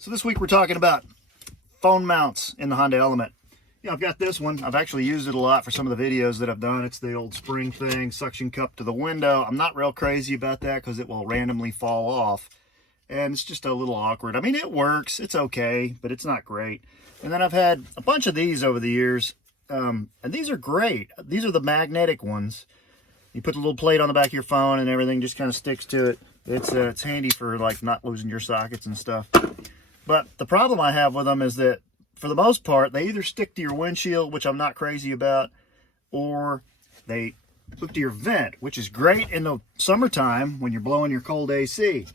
So this week we're talking about phone mounts in the Honda Element. Yeah, I've got this one. I've actually used it a lot for some of the videos that I've done. It's the old spring thing, suction cup to the window. I'm not real crazy about that because it will randomly fall off. And it's just a little awkward. I mean, it works. It's okay, but it's not great. And then I've had a bunch of these over the years. And these are great. These are the magnetic ones. You put a little plate on the back of your phone and everything just kind of sticks to it. It's handy for like not losing your sockets and stuff. But the problem I have with them is that for the most part, they either stick to your windshield, which I'm not crazy about, or they hook to your vent, which is great in the summertime when you're blowing your cold AC.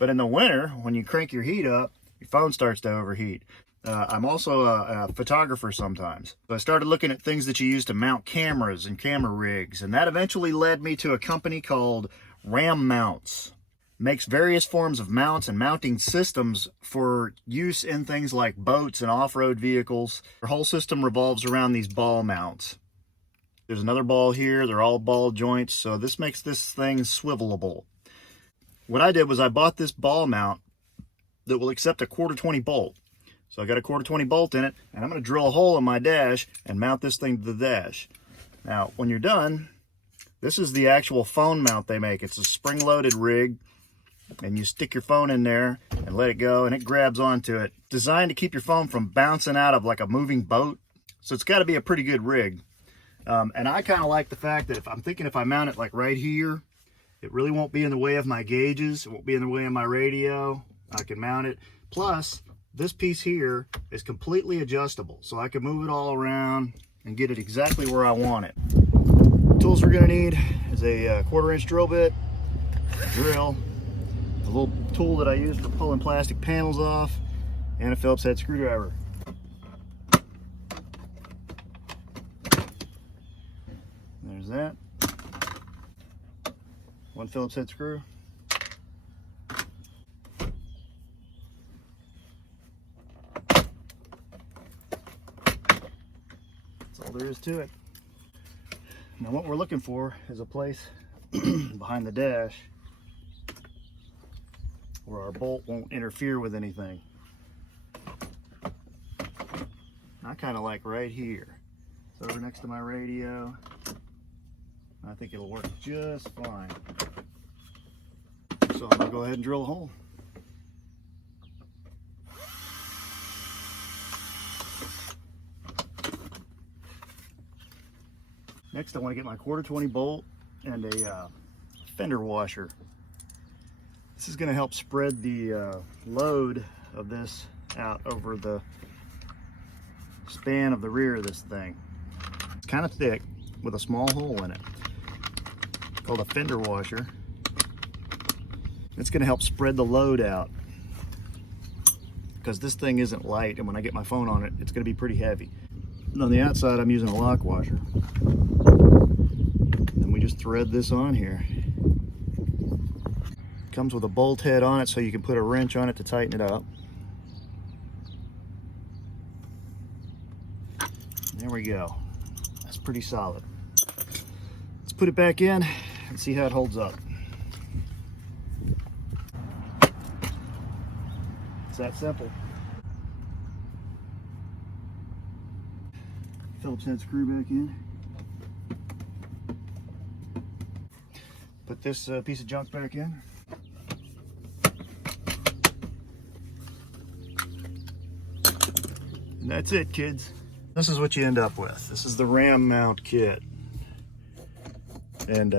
But in the winter, when you crank your heat up, your phone starts to overheat. I'm also a photographer sometimes. So I started looking at things that you use to mount cameras and camera rigs, and that eventually led me to a company called RamMount. Makes various forms of mounts and mounting systems for use in things like boats and off-road vehicles. Their whole system revolves around these ball mounts. There's another ball here. They're all ball joints, so this makes this thing swivelable. What I did was I bought this ball mount that will accept a 1/4-20 bolt. So I got a 1/4-20 bolt in it, and I'm going to drill a hole in my dash and mount this thing to the dash. Now, when you're done, this is the actual phone mount they make. It's a spring-loaded rig, and you stick your phone in there and let it go, and it grabs onto it. Designed to keep your phone from bouncing out of like a moving boat. So it's got to be a pretty good rig. And I kind of like the fact that if I mount it like right here, it really won't be in the way of my gauges. It won't be in the way of my radio. I can mount it. Plus, this piece here is completely adjustable. So I can move it all around and get it exactly where I want it. The tools we're going to need is a 1/4-inch drill bit, a drill, a little tool that I use for pulling plastic panels off, and a Phillips head screwdriver. There's that. One Phillips head screw. That's all there is to it. Now what we're looking for is a place behind the dash where our bolt won't interfere with anything. I kind of like right here. It's over next to my radio. I think it'll work just fine. So I'm gonna go ahead and drill a hole. Next, I want to get my 1/4-20 bolt and a fender washer. This is going to help spread the load of this out over the span of the rear of this thing. It's kind of thick with a small hole in it. It's called a fender washer. It's going to help spread the load out because this thing isn't light, and when I get my phone on it, it's going to be pretty heavy. And on the outside, I'm using a lock washer. And we just thread this on here. Comes with a bolt head on it so you can put a wrench on it to tighten it up. There we go. That's pretty solid. Let's put it back in and see how it holds up. It's that simple. Phillips head screw back in. Put this piece of junk back in. And that's it, kids. This is what you end up with. This is the RamMount kit. And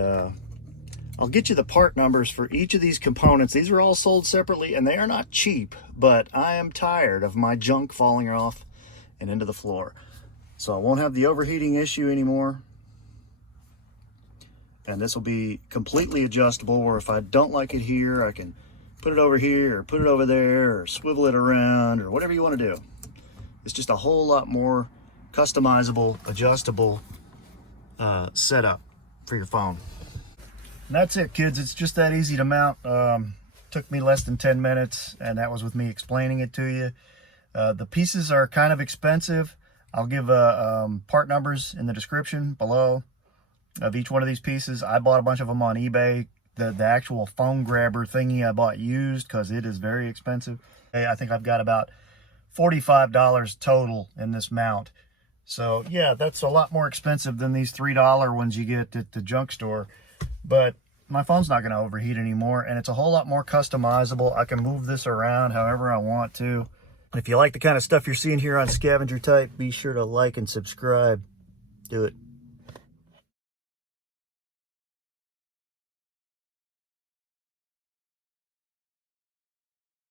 I'll get you the part numbers for each of these components. These are all sold separately, and they are not cheap, but I am tired of my junk falling off and into the floor. So I won't have the overheating issue anymore. And this will be completely adjustable, or if I don't like it here, I can put it over here, or put it over there, or swivel it around, or whatever you want to do. It's just a whole lot more customizable, adjustable setup for your phone. And that's it, kids. It's just that easy to mount. Took me less than 10 minutes, and that was with me explaining it to you. The pieces are kind of expensive. I'll give part numbers in the description below of each one of these pieces. I bought a bunch of them on eBay. the actual phone grabber thingy I bought used, because it is very expensive. I think I've got about $45 total in this mount. So yeah, that's a lot more expensive than these $3 ones you get at the junk store. But my phone's not going to overheat anymore, and it's a whole lot more customizable. I can move this around however I want to. If you like the kind of stuff you're seeing here on Scavenger Type, be sure to like and subscribe. Do it.